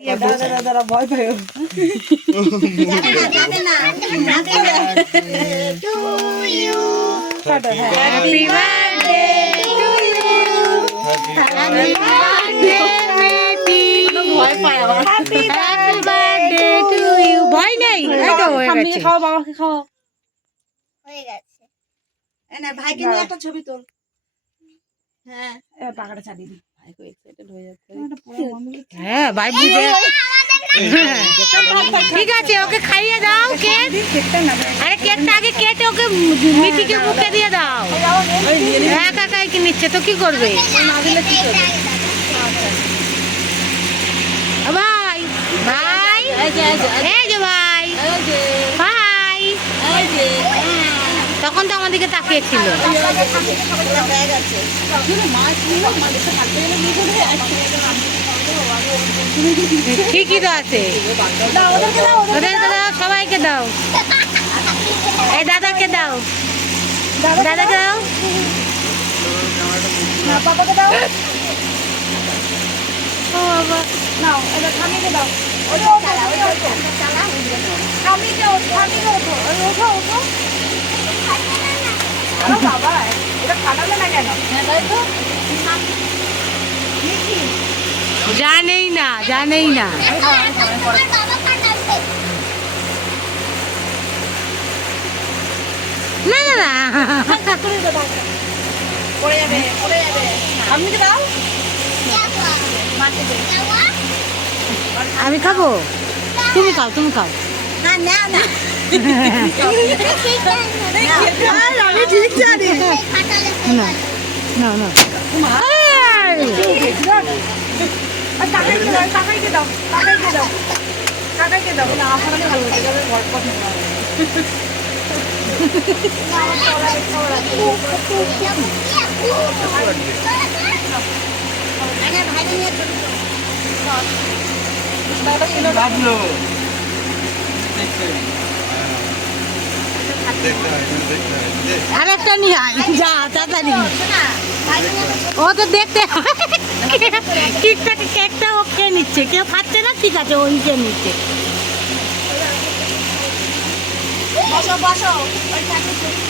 ভয় পায় happy birthday to you happy birthday baby ভয় পায় আবার হ্যাপি বার্থডে টু ইউ ভয় নাই এই তো হয়ে গেছে খাও বাবাকে খাও হয়ে গেছে। না ভাইকে নিয়ে একটা ছবি তোল হ্যাঁ টাকাটা ছাড়িয়ে দি ভাই কো এক্সাইটেড হয়ে যাচ্ছে হ্যাঁ ভাই বুঝে ঠিক আছে ওকে খাইয়ে দাও কেক আরে কেকটা আগে কেটে ওকে মিঠিকে মুখে দিয়ে দাও একা একাই কি নিচ্ছে তো কি করবে ভাই ভাই এই যে ভাই ভাই তখন তো আমাদেরকে তাকিয়েছিল ঠিকই তো আছে ওদেরকে দাও সবাইকে দাও এই দাদাকে দাও দাদাকে দাও পাপাকে দাও ও বাবা নাও এটা থামিয়ে দাও ওটা থামিয়ে দাও ওঠো আরে বাবা এটা ফাটালে না কেন হ্যাঁ তাই তো জানেই না তোমার বাবা কাটাবে। না না না পড়ে যাবে আপনি কি দাও যাওয়া? আমি খাবো তুমি খাও না না না আমি ঠিক জানি ফাটালে না না না কাকাইকে দাও না আপনাকে ভালো হয়ে যাবে গল্প আর একটা নিয়ে আয় যা তাড়াতাড়ি ও তো দেখতে কেকটা ও কে নিচ্ছে কেউ খাচ্ছে না ঠিক আছে ওই কে নিচ্ছে বসো ওই ঠাকুর